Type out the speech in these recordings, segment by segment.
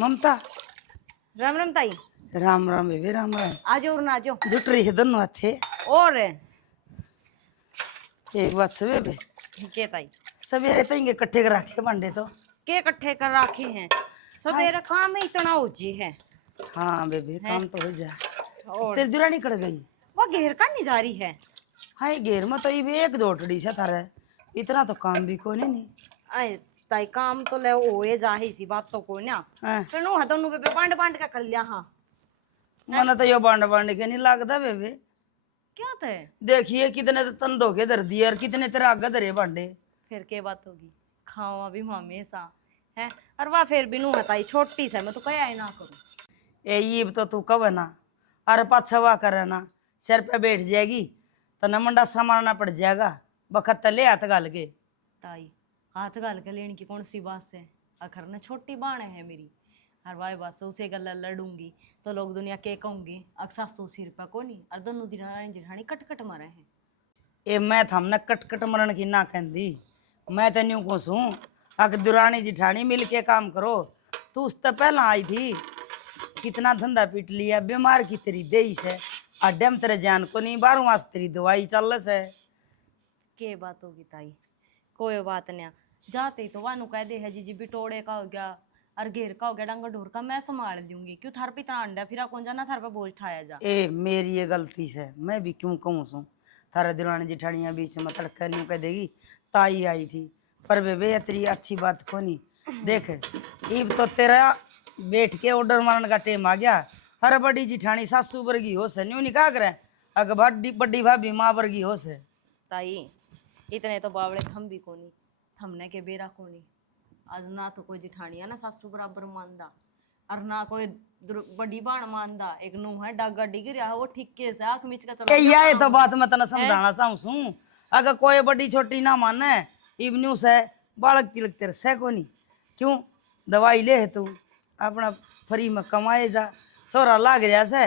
ममता। राम राम ताई। राम राम बेबे राम राम। आजो और ना आजो। जुट रही है दोनों हाथे। और एक बात से बेबे, के ताई सवेरे तो इंगे इकट्ठे कर रखे भांडे तो। के इकट्ठे कर रखे हैं सवेरे काम ही इतना उजी है। हाँ बेबे है? काम तो हो जाए। और तेरी दुरानी कड़ गई। वो घेर का नहीं जा रही है। हाय घेर में तो ये एक दोटड़ी से थारे इतना तो काम भी कोने नहीं। आए ताई काम तो ले ओए जा ही सी बात तो कोई ना। हाँ। फिर नु हतो नु पे बांड बांड का कर लिया। हाँ मना तो यो बांड बांड के नहीं लगता बेबे। क्या थे देखिए कितने तो तन धोखे धर दिए और कितने तेरे आगे धरे भांडे। फिर के बात होगी खाओ अभी हमेशा है। और वाह फिर भी नु हताई छोटी से मैं तो कया ही ना करूं। ये तो तू कब ना अरे पाछा वाह करे ना सिर पे बैठ जाएगी तो न मंडा संभालना पड़ जाएगा। बखत ले हाथ गाल के। ताई हाथ गाल के लेने की कौन सी बात से आखिर ने छोटी बाण है मेरी। हर वाई बात से उसे गल लड़ूंगी तो लोग दुनिया के कहूंगी अक्सा 100 रुपया को नहीं और दोनों दिन रानी जेठानी कट कट मारे हैं। ए मैं थमने कट कट मरण की ना कहती। मैं तो न्यू खुश हूँ अगर दुरानी जिठानी मिल के काम करो। तू उससे पहला आई थी कितना धंधा पीट लिया बीमार की तेरी देई से अड्डम तेरे जान को नहीं 12 मास तेरी दवाई चल से। के बात होगी ताई कोई बात नहीं जाते ही तो वानू कह दे है जी बिटोड़े का हो गया और घेर का हो गया डंगर ढोर का मैं संभाल दूंगी क्यों थार पे इतना अंडा फिर कौन जाना थार पे बोझ उठाया जा। ए मेरी ये गलती से मैं भी क्यों कहूँ सू थारा दुरानी जिठानियाँ बीच में तड़का न्यू कह देगी ताई आई थी पर बेबे तेरी अच्छी बात को नहीं देख इब तो तेरा बैठ के ऑर्डर मारने का टाइम आ गया। हर बड़ी जिठानी सासू वर्गी हो से न्यू निकाह करे अगर बड़ी बड़ी भाभी माँ वर्गी हो से। ताई इतने तो बावड़े थम भी को नहीं थमने के बेरा को नहीं। आज ना तो कोई जिठानिया ना सासू बराबर मानदा और ना कोई बड़ी बाण मानदा। एक नू है डागा डिग रहा है वो ठिक्के से आंख मीच का चलो ये तो बात मैं तना समझाना चाहूँ सू अगर कोई बड़ी छोटी ना माने इब न्यू से बालक तिलक तेरे से को नहीं क्यों दवाई ले है तू अपना फ्री में कमाए जा छोरा लाग रहा से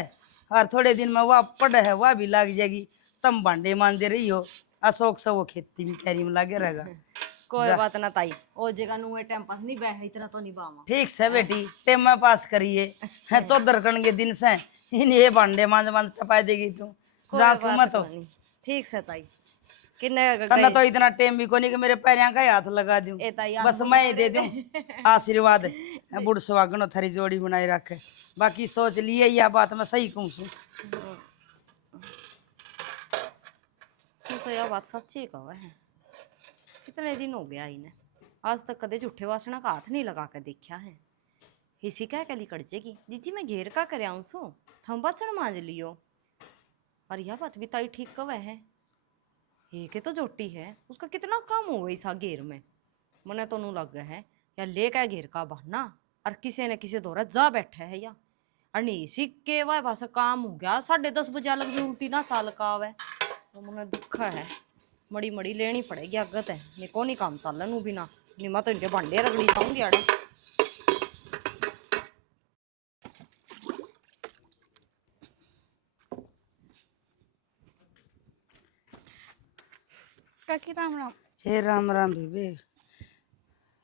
और थोड़े दिन में वह पड़ है वह भी लाग जाएगी तम भांडे मान दे रही हो अशोक से वो खेती में कैरी में लागे रहेगा। कोई बात ना ताई ओ जगह नु टाइम पास नहीं बैठ इतना तो नहीं बावा। ठीक से बेटी टेम में पास करिए है 14 कण के दिन से इन ये भांडे मांझ मांझ चपा देगी तू जा सुमा तो ठीक से ताई किन्ने कन्ना तो इतना टेम भी को नहीं कि मेरे पैरिया का हाथ लगा दूं बस मैं ही दे दूं आशीर्वाद बुढ़ सुहागनो थारी जोड़ी बनाई रखे बाकी सोच लिए यह बात मैं सही कहूँ सू। तो यह बात सच्ची कहो है कितने दिन हो गया इन्हें आज तक कदे झूठे वासना का हाथ नहीं लगा कर देखा है। इसी कह कली कड़चेगी जीजी मैं घेर का कर आऊँ सो थम बासण मांझ लियो। और यह बात भी ताई ठीक कवे है एक तो जोटी है उसका कितना काम हो गई सा घेर में मने तो नू लग है या ले का घेर का बहाना और किसी ने किसी दौरा जा बैठा है या और नहीं इसी के वाय बस काम हो गया 10:30 बजे लग उल्टी ना साल का आवे तो मने दुख है मड़ी मड़ी लेनी पड़ेगी अगत है नहीं को नहीं काम चल नू बिना नहीं मैं तो इनके भांडे रगड़ी पाऊंगी अड़े। काकी राम राम। हे राम राम बेबे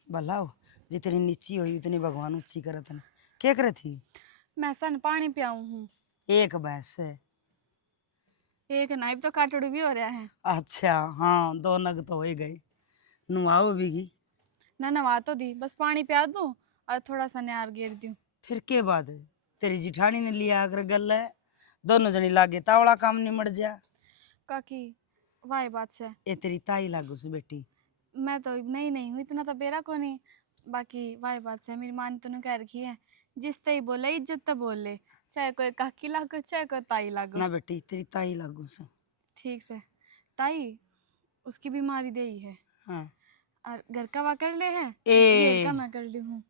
भलाओ जितनी नीची हुई उतनी भगवान ऊंची करत है क्या करे थी। मैं सन पानी पियाऊँ हूँ। एक भैंस है एक नाइब तो काटड़ भी हो रहा है। अच्छा हाँ 2 नग तो हो ही गए नुआओ भी ना नवा तो दी बस पानी पिया दूँ और थोड़ा सा न्यार गिर दूँ। फिर के बात है तेरी जिठानी ने लिया अगर गल है दोनों जनी लागे तावड़ा काम निमट जा। काकी वाह बात से ये तेरी ताई लागू से बेटी मैं तो नहीं हूँ इतना तो बेरा को नहीं। बाकी वाह बात से मेरी माँ ने तूने कह रखी है जिस तई बोले इज्जत तो बोल ले चाहे कोई काकी लागो चाहे कोई ताई लागो। ना बेटी तेरी ताई लागू से ठीक से ताई उसकी बीमारी दे ही है। हाँ और घर का वा कर ले है ए का मैं कर ली हूँ।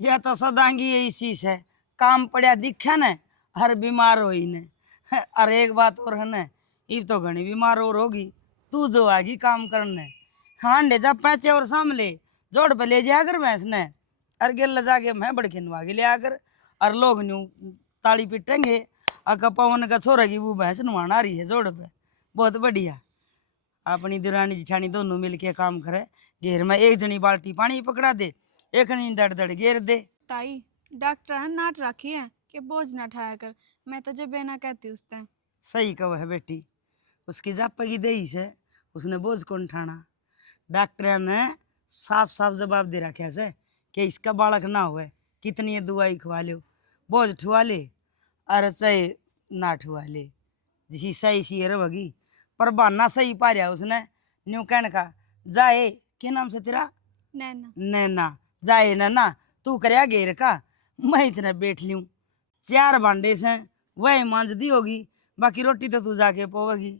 यह तो सदांगी यही चीज है काम पड़ा दिखे न हर बीमार हो ने। और एक बात और है न इब तो घनी बीमार और होगी तू जो आगी काम करने हाँ ले जा पैचे और सामले जोड़ पे ले जाया कर भैंस ने और गेल ले जाके मैं बड़के नुआगे ले आकर और लोग न्यू ताली पीटेंगे अगर पवन का छोरा की वो भैंस नुआना रही है जोड़ पे बहुत बढ़िया। अपनी दुरानी जिठानी दोनों मिल के काम करे घेर में एक जनी बाल्टी पानी पकड़ा दे एक जनी दड़ दड़ घेर दे। ताई डॉक्टर है नाट रखी है कि बोझ ना उठाया कर। मैं तो जब ना कहती उस टाइम। सही कहो है बेटी, उसकी जापा की दही से उसने बोझ कौन ठाना। डॉक्टर ने साफ साफ जवाब दे रखा है कि इसका बालक ना होए, कितनी दवाई खवा लो, बोझ ठुआ ले अरे चाहे ना ठुआ ले, जिसी सही सी रहोगी। पर बहाना सही पा रहा उसने, न्यू कहने का जाए, क्या नाम से तेरा? नैना। नैना। जाए नैना, तू करया घेर का, मैं इतना बैठ लूं, 4 भांडे से वही मांज दी होगी, बाकी रोटी तो तू जाके पोवेगी।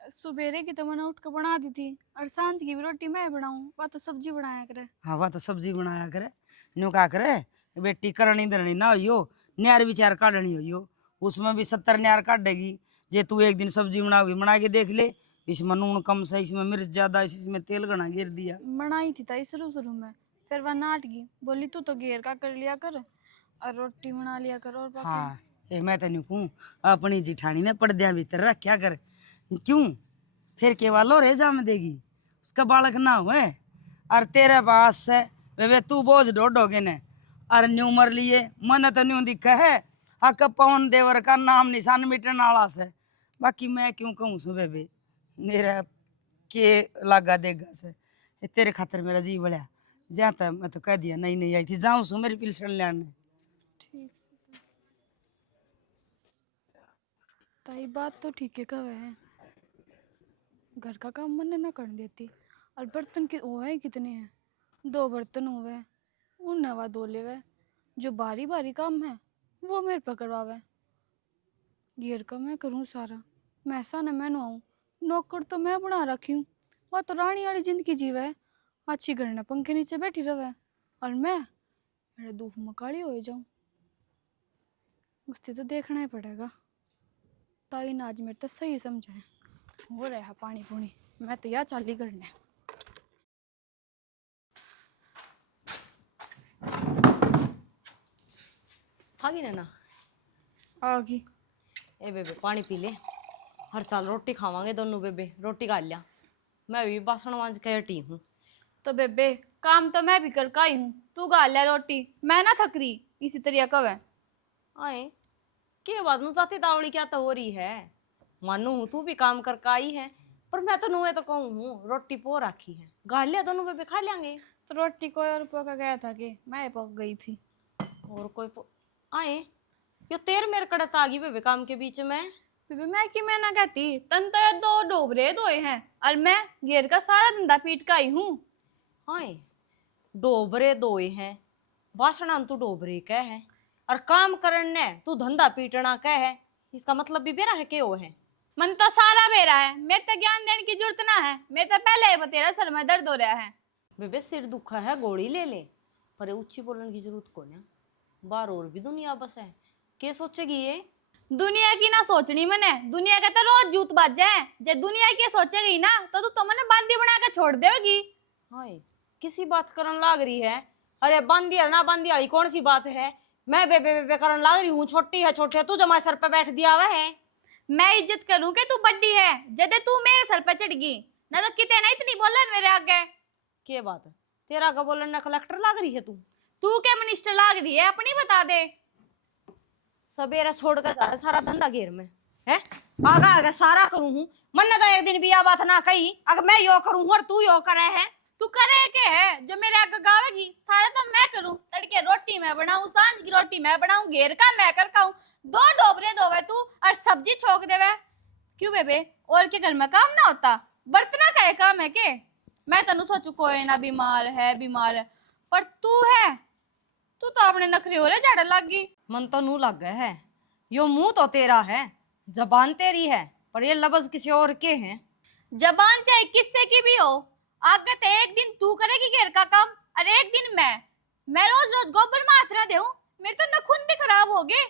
सुबेरे की तो मैंने उठ कर बना दी थी, और सांझ की भी रोटी मैं बनाऊं, वह तो सब्जी बनाया करे। हाँ वह तो सब्जी बनाया करे, न्यू का करे बेटी करनी धरनी ना हो, न्यार विचार काटनी हो, उसमें भी 70 न्यार काटेगी। जे तू एक दिन सब्जी बनाओगी, बना के देख ले, इसमें नून कम से, इसमें मिर्च ज्यादा, इसमें तेल घना गिर दिया। बनाई थी ताई शुरू शुरू में, फिर वह नाट गई, बोली तू तो घेर का कर लिया कर और रोटी बना लिया कर, और बाकी हाँ ये मैं तेन कहूँ, अपनी जिठानी ने पर्दे भीतर रखा कर, क्यों फिर केवल रे जाम देगी, उसका बालक ना हुए। और तेरे पास से वे तू बोझ ढोडोगे ने, और न्यू मर लिए मन तो न्यू दिखा है, हक पवन देवर का नाम निशान मिटने वाला से। बाकी मैं क्यों कहूँ सुबह बे, मेरा के लागा देगा से, तेरे खातर मेरा जी बढ़िया, जहाँ तक मैं तो कह दिया नहीं नहीं आई थी, जाऊँ सु मेरी पिलसन लेने। ठीक से ताई बात तो ठीक है कवे है, घर का काम मन ना कर देती, और बर्तन की वो है कितने हैं, 2 बर्तन हुए, उन नवा धो लेवे, जो बारी बारी काम है वो मेरे पे करवावे। घेर का मैं करूँ सारा, मैं ऐसा न मैं नहाऊं, नौकर तो मैं बना रखी हूँ, वह तो रानी वाली जिंदगी जीवे, अच्छी घर न पंखे नीचे बैठी रहे, और मैं मेरे धूप में काली हो जाऊं। उससे तो देखना ही पड़ेगा, ताई ने आज मेरे तो सही समझा है। हो रहा पानी पुनी, मैं तो यार चाली करने। हागी नैना, आ गई। ए बेबे पानी पी ले, हर साल रोटी खावांगे दोनों। बेबे रोटी खा लिया, मैं भी बासन मांज के हटी हूँ। तो बेबे काम तो मैं भी कर का आई हूँ, तू गा लिया रोटी, मैं ना थक रही इसी तरह कब है। आए के बात नू ताती तावड़ी क्या तो हो रही है, मानू हूँ तू भी काम कर का आई है, पर मैं तो नुए तो कहूँ हूँ रोटी पो रखी है, गा लिया दोनों बेबे खा लेंगे। तो रोटी कोई और पका गया था कि मैं पक गई थी। और कोई आए यो तेर मेरे कड़त आ गई बेबे काम के बीच में। बेबे मैं कि मैं ना कहती, तन तो ये 2 डोबरे धोए हैं, और मैं घेर का सारा धंधा पीट का आई हूँ। आए डोबरे दोए हैं, बासना तू डोबरे कह है, और काम करने तू धंधा पीटना कह है, इसका मतलब भी बेरा है के वो है। मन तो सारा बेरा है, मेरे तो ज्ञान देने की जरूरत ना है, मेरे तो पहले ही तेरा सर में दर्द हो रहा है। बेबे सिर दुखा है गोली ले ले, पर ये ऊंची बोलने की जरूरत कौन है, बाहर और भी दुनिया बस है, के सोचेगी ये। दुनिया की ना सोचनी मने, दुनिया का तो रोज जूत बाजे है, जे दुनिया की सोचेगी ना तो तू मने बांदी बना के छोड़ देगी। हाय किसी बात करन लाग रही है, अरे बांदी और ना बांदी वाली कौन सी बात है, मैं बेबे बेबे करन लाग रही हूँ, छोटी है छोटी है, तू जो हमारे सर पे बैठ दिया हुआ है। मैं इज्जत करूं कि तू बड्डी है, जदे तू मेरे सर पे चढ़ गई ना, तो किते ना इतनी बोलन मेरे आगे। के बात है तेरा का बोलन ना कलेक्टर लाग रही है तू क्या मिनिस्टर लाग रही है, अपनी बता दे। सवेरे छोड़ कर जा सारा धंधा घेर में है, आगा आगा सारा करूँ हूँ, मन ने तो एक दिन भी यह बात ना कही, अगर मैं यो करूँ और तू यो करे है। तू करे के है जो मेरे आगे गावेगी, सारा तो मैं करूं, तड़के रोटी मैं बनाऊं, सांझ की रोटी मैं बनाऊं, घेर का मैं कर खाऊं, 2 डोबरे धोवे तू और सब्जी छोक देवे। क्यों बेबे और के घर में काम ना होता, बर्तना का है काम है के। मैं तनु सोचू कोई ना बीमार है बीमार है, पर तू है, तू तो अपने नखरे हो रहे झाड़ लग गई। मन तो नू लग गया है, यो मुंह तो तेरा है, जबान तेरी है, पर ये लफ्ज किसी और के हैं। जबान चाहे किससे की भी हो, आगे तो एक दिन तू करेगी घेर का काम और एक दिन मैं रोज रोज गोबर माथ ना देऊं, मेरे तो नखून भी खराब हो गए।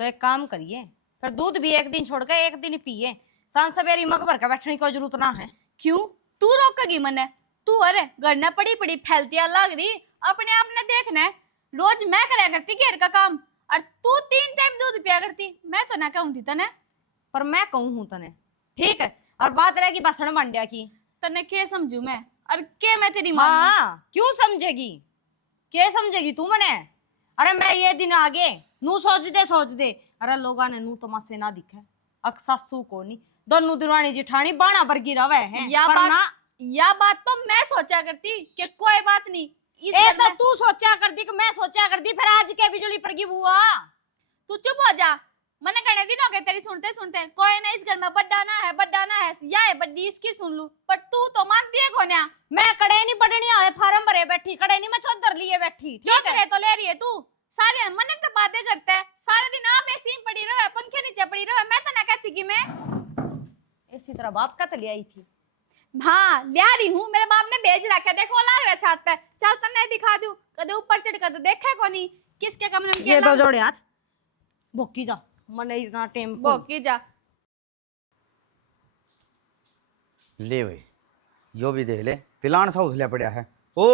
तो एक काम करिए, फिर दूध भी एक दिन छोड़ के एक दिन पिए, सांझ सवेरी मग भर के बैठने की कोई जरूरत ना है। क्यों तू रोकेगी मने, तू अरे घर न पड़ी पड़ी फैलतिया लाग रही, अपने आप ने देखना है, रोज मैं कराया करती घेर का काम और तू 3 टाइम दूध पिया करती, मैं तो ना कहूं थी तने। पर मैं कहूँ हूँ तने ठीक है, और बात रहेगी बसण मंडिया की, तने के समझू मैं और के मैं तेरी मां। हाँ क्यों समझेगी, क्या समझेगी तू मने, अरे मैं ये दिन आगे नू सोच दे अरे लोगा ने नू तमाशे ना दिखे अक सासू को नहीं दोनों दुरानी जिठानी बाणा पर गिरा हुआ है पर ना या बात तो मैं सोचा करती कि कोई बात नहीं ए तो तू सोचा कर दी कि मैं सोचा कर दी फिर आज के बिजली पड़ गई बुआ तू चुप हो जा। मैंने घने दिन हो गए तेरी सुनते सुनते कोई ना इस घर में बड्डाना है या है बड्डी इसकी सुन लू पर तू तो मानती है कोन्या। मैं कड़े नहीं पड़नी आले फार्म भरे बैठी कड़े नहीं मैं चौधर लिए बैठी जो करे तो ले रही है तू सारे मन तो बातें करता है सारे दिन आप ऐसे ही पड़ी रहो पंखे नीचे पड़ी रहो मैं तो ना कहती कि मैं इसी तरह बाप का तो ले आई थी। हाँ लिया रही हूँ मेरे बाप ने भेज रखा है देखो ला रहा छात पे चल तन्ने दिखा दूं कदे ऊपर चढ़ कर तो देखा कोनी किसके कमरे में ये तो जोड़े हाथ भोकी जा मने इतना टाइम भोकी जा ले भाई यो भी देख ले पिलान सा उछल्या पड़ा है ओ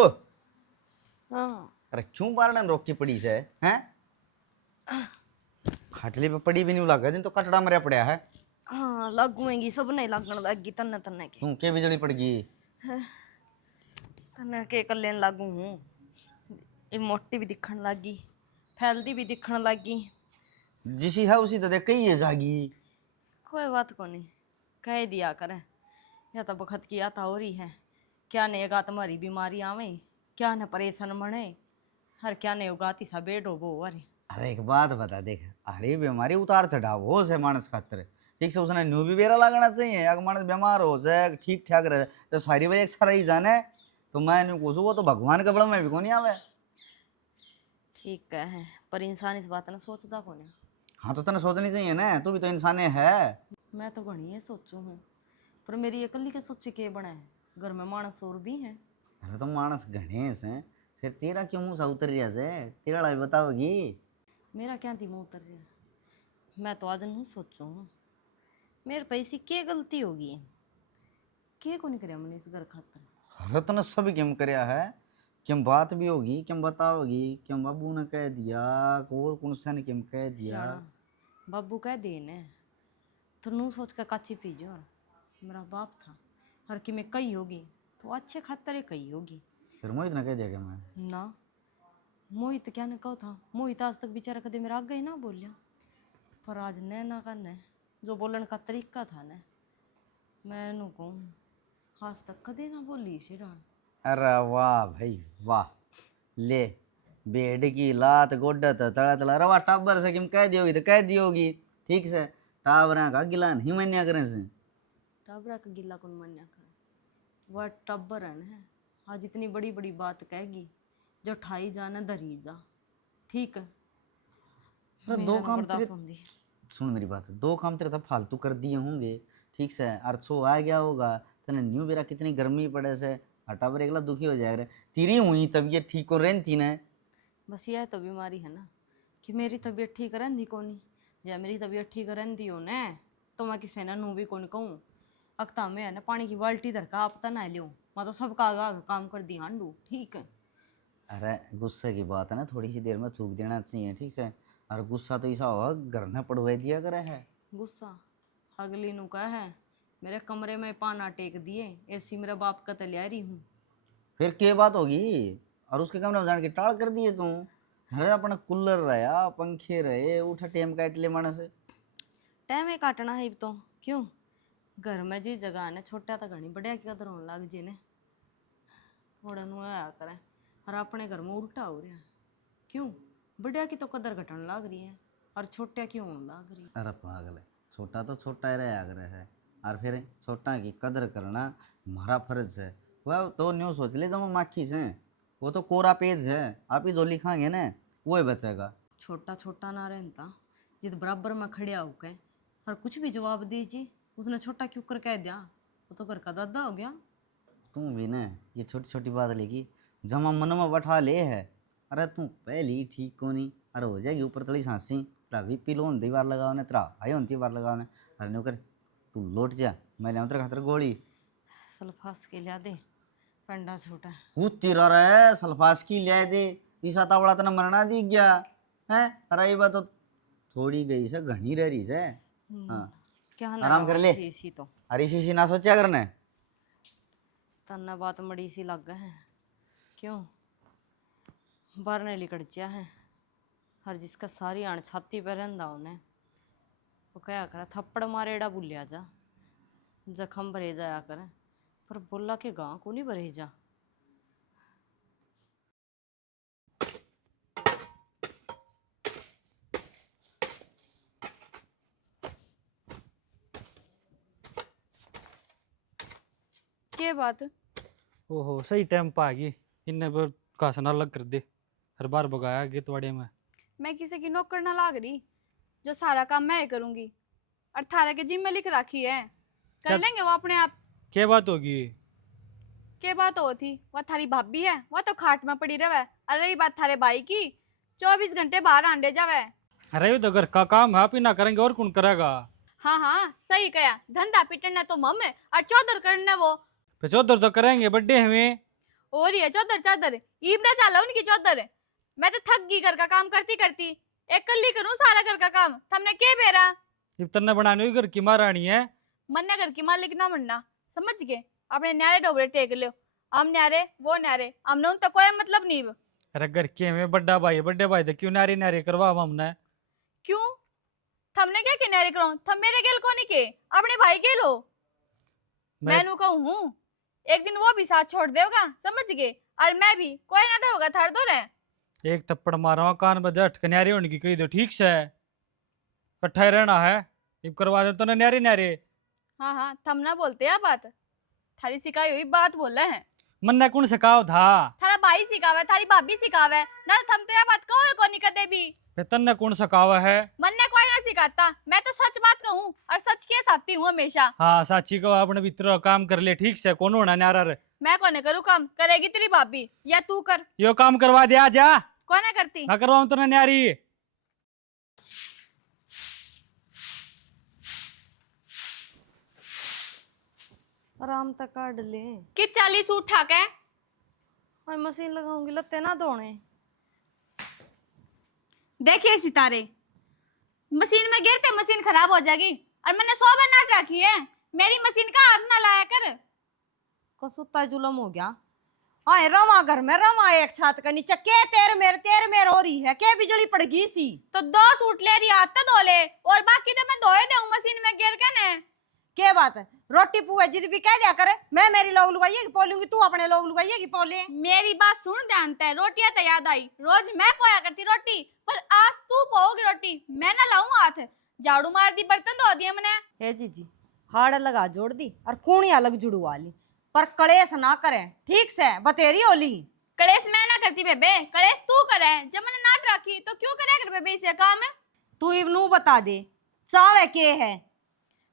हाँ अरे क्यों बारने रोक की पड़ी से हैं खाटली पे पड़ी भी नहीं लगा दिन तो कटड़ा मरिया पड़ा है। हाँ लगूंगी सब नहीं लगन लगी तन्ने तन्ने के तू के बिजली पड़ गई तन्ने के कल्ले लागू हूँ ये मोटी भी दिखन लगी फैलती भी दिखन लगी जिसी है उसी तो देख कही है जागी कोई बात को नहीं कह दिया करे या तो बखत की आता हो रही है क्या ने गा तुम्हारी बीमारी आवे क्या न परेशान मने हर क्या ने उगाती सा बेडो वो अरे एक बात बता देख अरे बीमारी उतार चढ़ाव हो से मानस खातर ठीक से उसने न्यू भी बेरा लगना चाहिए अगर मानस बीमार हो जाए ठीक ठाक रहे तो सारी वजह एक सारा ही जाने तो मैं नहीं पूछू वो तो भगवान के बड़ा में भी को नहीं आवे। ठीक है पर इंसान इस बात ना सोचता कौन है। हाँ तो तने सोचनी चाहिए ना तू भी तो इंसान है। मैं तो घनी है सोचू हूँ पर मेरी अकली के सोचे के बना है घर में मानस और भी है। अरे तो मानस गणेश है फिर तेरा क्यों मुँह सा उतर रहा से तेरा लाई बताओगी मेरा क्या दिमाग उतर रहा है मैं तो आज नहीं सोचू हूँ मेरे पैसे क्या गलती होगी के को नहीं करे मैंने इस घर खातर। अरे तूने सब क्यों करया है क्यों बात भी होगी क्यों बताओगी क्यों बाबू ने कह दिया और कौन सा ने क्यों कह दिया बाबू कह देने तो नू सोच कर काची पीजो और मेरा बाप था हर कि मैं कही होगी तो अच्छे खातर ही कही होगी। फिर मोहित ने कह दिया कि मैं ना मोहित क्या ने कहो था मोहित आज तक बेचारा कदे मेरा आगे ही ना बोलिया पर आज ने ना करने जो बोलन का तरीका था ना मैं नू कहूँ आज तक कदे ना बोली सी डान। अरे वाह भाई वाह ले बेड की लात गोड्डा तड़ा तड़ा रवा टाबर से किम कह दियोगी तो कह दियोगी ठीक से टाबरा का गिला नहीं मन्या करें से टबरा का गिला कौन मन्या करे वह टब्बर है आज इतनी बड़ी बड़ी बात कहेगी जो ठाई जाना धरी जा ठीक है। अरे दो काम तेरे होंगी सुन मेरी बात दो काम तेरे तो फालतू कर दिए होंगे ठीक से अर्सो आ गया होगा तने न्यू बेरा कितनी गर्मी पड़े से टाबर एकला दुखी हो जाएगा तेरी हुई तबीयत ठीक हो रही थी ना बस यह तो बीमारी है ना कि मेरी तबीयत ठीक रहती कोनी जब मेरी तबीयत ठीक रहती हो न तो मैं किसी ने नू भी कौन कहूँ अक्ता में है ना पानी की बाल्टी धर का आप तो ना लियो मैं तो सबका आगा काम कर दी हांडू ठीक है। अरे गुस्से की बात है ना थोड़ी सी देर में थूक देना चाहिए ठीक से और गुस्सा तो ऐसा होगा घर में पड़वा दिया करे है गुस्सा अगली नु का है मेरे कमरे में पाना टेक दिए ऐसी मेरा बाप का तलिया रही हूँ फिर क्या बात होगी और उसके कमरे में जान के टाल कर दिए तू अरे अपना कूलर रहा पंखे रहे उठा टेम काट ले मानस टाइम ही काटना है तो क्यों घर में जी जगह ने छोटा तो घनी बढ़िया की कदर होने लग जे ने ओड़ा आया करें और अपने घर में उल्टा हो रहा है क्यों बढ़िया की तो कदर घटने लग रही है और छोटा क्यों होने लग रही है। अरे पागल है छोटा तो छोटा ही रहा आग्रह है और फिर छोटा की कदर करना हमारा फर्ज है वह तो न्यू सोच ले जब माखी से वो तो कोरा पेज है आप ही जो लिखांगे ना वो ही बचेगा। छोटा छोटा ना रहता जिद बराबर में खड़िया होके और कुछ भी जवाब दीजिए उसने छोटा क्यों कर कह दिया वो तो घर का दादा हो गया। तू भी ना ये छोटी छोटी बात लेगी जमा मन में बैठा ले है अरे तू पहली ठीक को नहीं अरे हो जाएगी ऊपर तली सांसी तेरा भी पी लो होती बार लगाओ ने तेरा भाई होती बार लगाओ ने अरे नो कर तू लौट जा मैं लिया तेरे खातर गोली सल्फास के लिया दे पंडा छोटा हूँ तेरा रे सल्फास की लिया दे ईसा तावड़ा तना मरना दी गया है अरे ये बात तो थोड़ी गई से घनी रह रही से हाँ क्या आराम कर ले इसी तो अरे सी ना सोचा करने तन्ना बात मड़ी सी लग है क्यों बारने लिकड़ है हर जिसका सारी आण छाती पर रहंदा उन्हें वो कया करा थप्पड़ मारे एड़ा बुलिया जा जख्म भरे जाया कर पर बोला के गां को नहीं भरे जा। के बात? ओहो सही टाइम पर आ गई। इन्ने पर कासना अलग कर दे, हर बार भगाया गेतवाड़े में। मैं किसी की नौकर ना लाग रही जो सारा काम मैं ही करूंगी और थारे के जिम्मे लिख रखी है, कर चल। लेंगे वो अपने आप। क्या बात होगी? के बात हो थी? वह थारी भाभी है, वह तो खाट में पड़ी रहे। और रही बात थारे भाई की, 24 घंटे बाहर आंडे जावे। अरे तो घर का काम है, आप ही ना करेंगे और कौन करेगा? हाँ हाँ सही कहा, धंधा पिटना तो मम है और चौधर करना वो। फिर चौधर तो करेंगे, बर्थडे हमें। और ये चौधर चादर इबना चाला उनकी चौधर। मैं तो थक गई घर का काम करती करती, एक कल्ली करूं सारा घर का काम। हमने के बेरा इतना बनाने हुई घर की महारानी है। मन्ने घर की मालिक ना बनना, समझ गए? अपने न्यारे डोबरे टेक लो, हम न्यारे वो न्यारे, हमने उन तो कोई मतलब नहीं। अरे घर के हमें बड्डा भाई है, बड्डे भाई तो क्यों नारी नारी करवा हमने? क्यों? थमने क्या के न्यारे करो? थम मेरे गेल को नहीं के, अपने भाई के लो। मैं नू कहूं हूं एक दिन वो भी साथ छोड़ देगा, समझ गए? और मैं भी, कोई ना होगा थार दो रहे। एक थप्पड़ मारा कान बजा अटक न्यारी होने की कही दो, ठीक से कट्ठा रहना है। इब करवा दे तो ना न्यारी न्यारी। हाँ हाँ थम ना बोलते हैं बात, थारी सिखाई हुई बात बोल रहे हैं। मन्ने कौन सिखाओ था? थारा भाई सिखावे, थारी भाभी सिखावे ना, थम तो यह बात कहो को नहीं कदे भी। फिर तन्ने कौन सिखावा है? मन्ने कोई ना सिखाता, मैं तो सच बात कहूँ और सच के साथी हूँ हमेशा। हाँ साची को अपने भीतर काम कर ले, ठीक से कौन होना न्यारा रे। मैं कोने करूँ काम, करेगी तेरी भाभी या तू कर? यो काम करवा दिया जा। कोने करती? ना करवाऊं तो ना न्यारी। आराम तक काट ले। कि 40 सूट ठाक है? और मशीन लगाऊंगी लत्ते ना धोने। देखिए सितारे, मशीन में गिरते मशीन खराब हो जाएगी और मैंने 100 बार नाट रखी है, मेरी मशीन का हाथ ना लाया कर। कसुत्ता जुलम हो गया। आए रवा घर में रवा एक छात के नीचे के तेर मेर हो रही है, के बिजली पड़ गई सी। तो 2 सूट ले रही हाथ तो धो ले और बाकी तो मैं धोए दूं मशीन में गिर के ने। के बात है? रोटी पुए जिद भी कह दिया करे, मैं मेरी लोग लुगाइएगी पोलूंगी, तू अपने लोग लुगाइएगी पोले। मेरी बात सुन जानता है, रोटियां तो याद आई, रोज मैं पोया करती रोटी, पर आज तू पोगी रोटी, मैं ना लाऊं हाथ। झाड़ू मार दी, बर्तन धो दिए मैंने। हे जीजी हाड़ लगा जोड़ दी और कूणिया लग जुड़वा ली, पर कलेश ना करें, ठीक से बतेरी होली। कलेश मैं ना करती बेबे, कलेश तू करे। जब मैंने नाट रखी तो क्यों करे कर बेबे इसे काम है? तू इबनू बता दे चावे के है।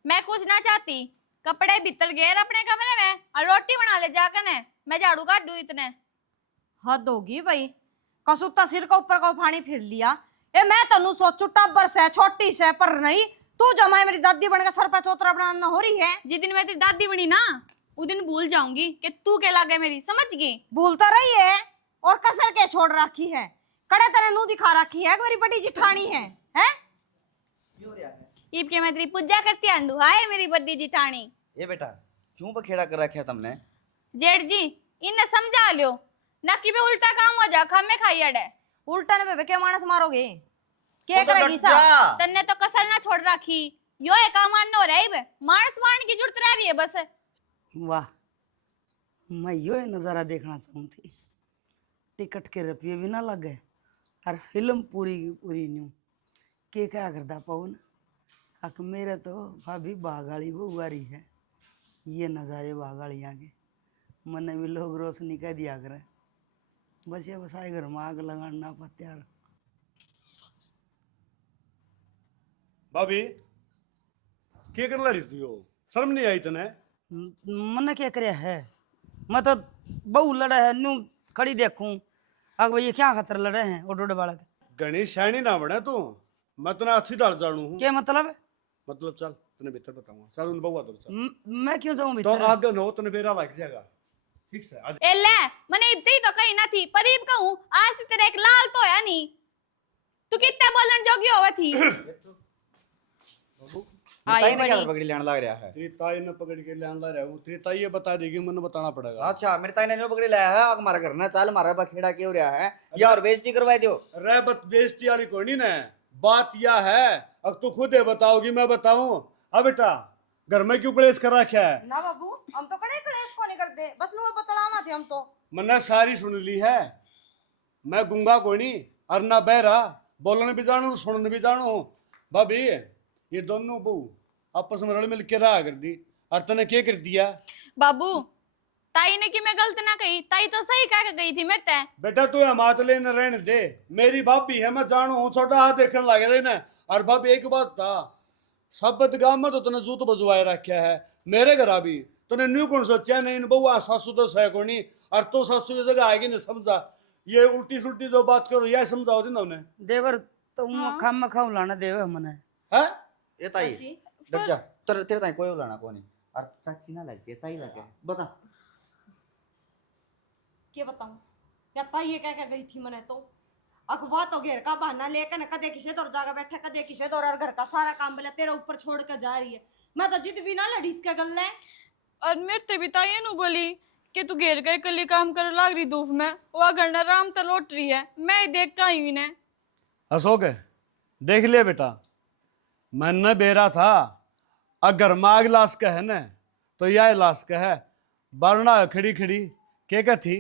मैं कुछ ना चाहती, कपड़े भीतर घेर अपने कमरे में और रोटी बना ले जाकर ने, मैं झाड़ू काट दूं इतने। हद होगी भाई, कसुत्ता सिर का ऊपर को फानी फिर लिया। ए मैं तनु सोचू टब्बर से छोटी से, पर नहीं तू जमाए मेरी दादी बन के सर पे चौतरा बनाना हो रही है। जिस दिन मैं तेरी दादी बनी ना, उस दिन भूल जाऊंगी कि तू के लागे मेरी, समझ गई? भूलता रही है और कसर के छोड़ रखी है, कड़े तरह नू दिखा रखी है मेरी बड़ी जिठानी है, हैं? ईब के मैं तेरी पूजा करती आंडू, हाय मेरी बड़ी जिठानी। ये बेटा क्यों बखेड़ा कर रखा तुमने? जेठ जी इन्हें समझा लियो ना कि बे उल्टा काम हो जा, खम्मे खाई अड़े। उल्टा ने बेबे के मानस मारोगे, क्या वो तो करेगी लट सा? जा। तन्ने तो कसर ना छोड़ रखी, यो है काम आने हो रहा है, मानस मारने की जरूरत रह रही है बस। वाह, मैं यो है नज़ारा देखना चाहूँ थी। टिकट के रुपये भी ना लगे और फिल्म पूरी की पूरी न्यू के क्या करता पवन। अक मेरे तो भाभी बागाड़ी वो उगारी है, ये नज़ारे बागाड़ियाँ के मन भी लोग रोशनी कह दिया करे। बस ये बसाए घर में आग लगाना पत्ते यार। भाभी क्या कर रही थी? हो शर्म नहीं आई तने? मन क्या करे है, मैं तो बहु लड़े है न्यू खड़ी देखूं अग भैया क्या खतर लड़े हैं ओडोडे बालक। गणी शैनी ना बने तू, मैं तना अच्छी डाल जानू हूँ। क्या मतलब? मतलब चल तने भीतर बताऊंगा, चल उन बहुआ तो चल। मैं क्यों जाऊं तो भीतर? आगे नो तने बेरा लग जाएगा, ठीक से आज। ए ले, मैंने इब्ती तो कही ना थी, पर इब कहूं आज से तेरा एक लाल तो है नहीं, तू कितना बोलन जोगी होवे थी। आई ताई ने क्या बड़ी पकड़ी लेने लग रहा है? तेरी ताई ने पकड़ के लान ला रहा हूँ, तेरी ताई ये बता देगी, मैंने बताना पड़ेगा। अच्छा मेरी ताई ने नहीं पकड़ी लाया है, आग मारा करना चल मारा बखेड़ा क्यों रहा है यार, बेइज्जती करवाई दियो। रे बत बेइज्जती वाली कोई नहीं ना, बात यह है, अब तू खुद है बताओगी मैं बताऊं? अब बेटा घर में क्यों कलेश कर रखा है? ना बाबू हम तो कड़े क्लेश को नहीं करते, बस नुआ बतलावा थे हम तो। मैंने सारी सुन ली है, मैं गुंगा कोई नहीं और ना बहरा, बोलने भी जानू सुनने भी जानू। भाभी ये दोनों बहू आपस में रल मिल के रहा कर दी, और तने क्या कर दिया? बाबू ताई ने कि मैं गलत ना कही, ताई तो सही कह के गई थी मेरे ते। बेटा तू हिमात लेने रहने दे, मेरी भाभी है मैं जानू हूँ, छोटा हाथ देखने लगे थे ना। और भाभी एक बात था, सब गांव में तो तने जूत बजवाए रखा है, मेरे घर अभी तूने न्यू कौन सोचा नहीं बहुआ सासू तो सह को नहीं, और तो सासू की जगह आएगी नहीं समझा, ये उल्टी सुल्टी जो बात करो यह समझाओ थी ना उन्हें। देवर तुम खाम खाऊ लाना देवे मने है ये ताई डर जा, तेरे ताई कोई बुलाना कोनी, और चाची ना लगती है ताई लगे, बता क्या बताऊं या ताई ये कह गई थी मैंने तो, अगवा तो घेर का बहाना लेकर कदे किसे दौर जाकर बैठे कदे किसे दौर, और घर का सारा काम बोले तेरे ऊपर छोड़ कर जा रही है। मैं तो जिद भी ना लड़ी इसका गल है। और मेरे ते भी ताई नु बोली कि तू घेर गए कली काम कर लाग रही धूप में, वो घर ना राम तो लौट रही है, मैं ही देख का ही ने। अशोक देख लिया बेटा, मैंने बेरा था अगर माग लाश का है न तो यह लाश का है, वरना खड़ी खड़ी क्या थी,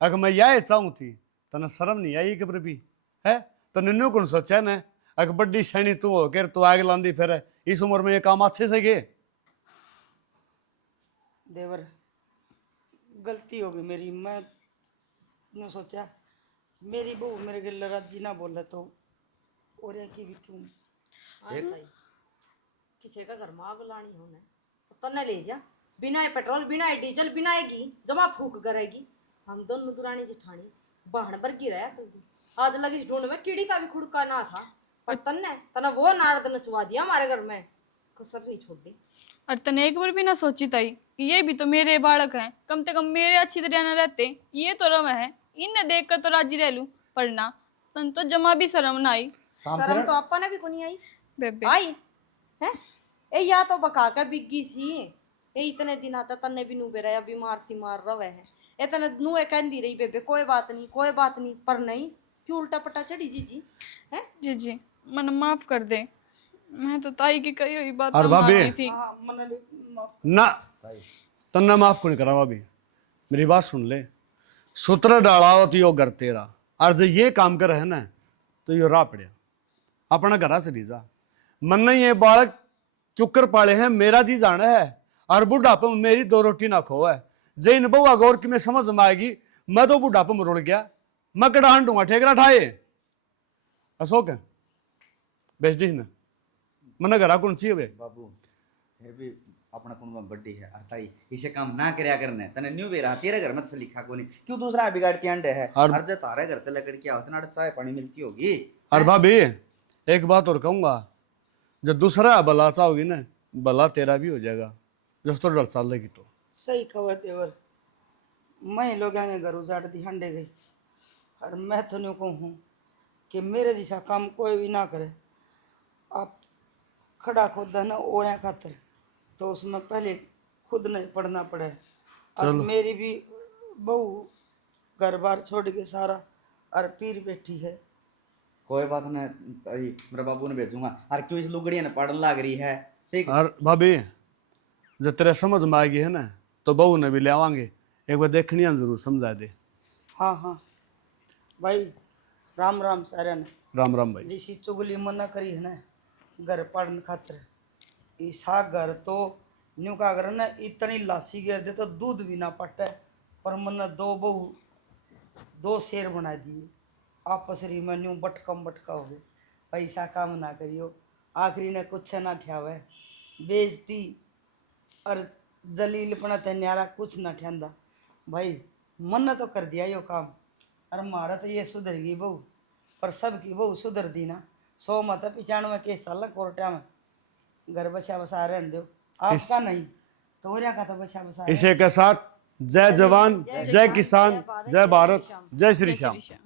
अगर मैं यह चाहूँ थी तने शर्म नहीं आई कबर भी है, तो नन्नू कौन सोचा न, अगर बड्डी सैनी तू हो के तू आग लांदी फिर इस उम्र में ये काम अच्छे से गए। देवर गलती होगी मेरी, मैं ने सोचा मेरी बहू मेरे गिल राजी ना बोले तो और की भी क्यों किसी का घर में आग लानी हो तो तन्ने ले जा, बिना पेट्रोल बिना डीजल बिना घी जमा फूक करेगी। हम दोनों दुरानी जिठानी बहन बरगी रहा करती, आज लगी ढूंढ में कीड़ी का भी खुड़का ना था, पर तन्ने वो नारद नचवा दिया हमारे घर में, कसर नहीं छोड़ी। और तने एक बार भी ना सोची ताई कि ये भी तो मेरे बालक हैं, कम से कम मेरे अच्छी तरह न रहते, ये तो रव है, इन्हें देख कर तो राजी रह लूं, पर ना तन तो जमा भी शर्म ना आई। शर्म तो आपा ने भी को नहीं आई बेबे आई है ए, या तो बका के बिग्गी थी ए, इतने दिन आता तन्ने भी नू बेरा बीमार सी मार रवे है, इतने नू कहती रही बेबे कोई बात नहीं कोई बात नहीं, पर नहीं क्यों उल्टा पट्टा चढ़ी जी है। जी मन माफ कर दे, मैं तो ताई की कही हुई बात और तो भाभी? मानती थी। हाँ मने भी ना तन्ने माफ कौन करा भाभी, मेरी बात सुन ले, सूत्र डाला हो तो यो घर तेरा, और जो ये काम कर है ना तो यो राह पड़िया अपना घरा चली जा। मन ये बालक चुकर पाले हैं मेरा जी जाना है, और बुढ़ापे में मेरी दो रोटी ना खो है, जैन बहुआ गौर की मैं समझ में आएगी, मैं तो बुढ़ापे में रुड़ गया, मैं कड़ा हंटूंगा ठेकरा ठाए। अशोक बेच दी ना मन घरा कौन सी है बाबू, फिर भी अपना कुंभ बड्डी है, और ताई इसे काम ना करया करने, तने न्यू बेरा तेरे घर में तो लिखा कोनी, क्यों दूसरा बिगाड़ के अंडे है, और- और जो तारे घर से लकड़ के होते ना चाय पानी मिलती होगी। और भाभी एक बात और कहूंगा, जब दूसरा भला चाहोगी ना भला तेरा भी हो जाएगा, जब तो डर चाल लेगी तो। सही कहो देवर, मैं लोग आगे घर उजाड़ दी हंडे गई, और मैं तो नहीं कहूँ कि मेरे जैसा काम कोई भी ना करे, आप खड़ा खुद है ना और यहाँ खातर तो उसमें पहले खुद नहीं पढ़ना पड़े। अब चलो। मेरी भी बहू घर बार छोड़ के सारा और पीर बैठी है। कोई बात ना ताई, मेरे बाबू ने भेजूंगा, और क्यों इस लुगड़िया ने पढ़ने लग रही है, ठीक। और भाभी जब तेरे समझ में आएगी है ना तो बहू ने भी ले आवांगे, एक बार देखनी है जरूर समझा दे। हाँ हाँ भाई, राम राम सारे ने राम राम भाई। जिसी चुगली मना करी है ना घर पढ़ने खातर, ईसा घर तो न्यू का घर ना इतनी लासी गिर दे तो दूध भी ना पटे, पर मन दो बहू दो शेर बना दिए, आपस में न्यू बटकम बटका हो गए। पैसा काम ना करियो, आखिरी ने कुछ ना ठ्यावे, बेइज्जती और जलीलपना ते न्यारा कुछ ना ठंदा। भाई मन तो कर दिया यो काम, और मारा तो ये सुधर गई बहू, पर सबकी बहू सुधर दी ना, 100 मत 95 केस साल कोर्टा में घर बचा बसा रहने दो, आपका नहीं तो का तो बचा बसा इसे के साथ जय जवान जय किसान जय भारत जय श्री श्याम। श्याम।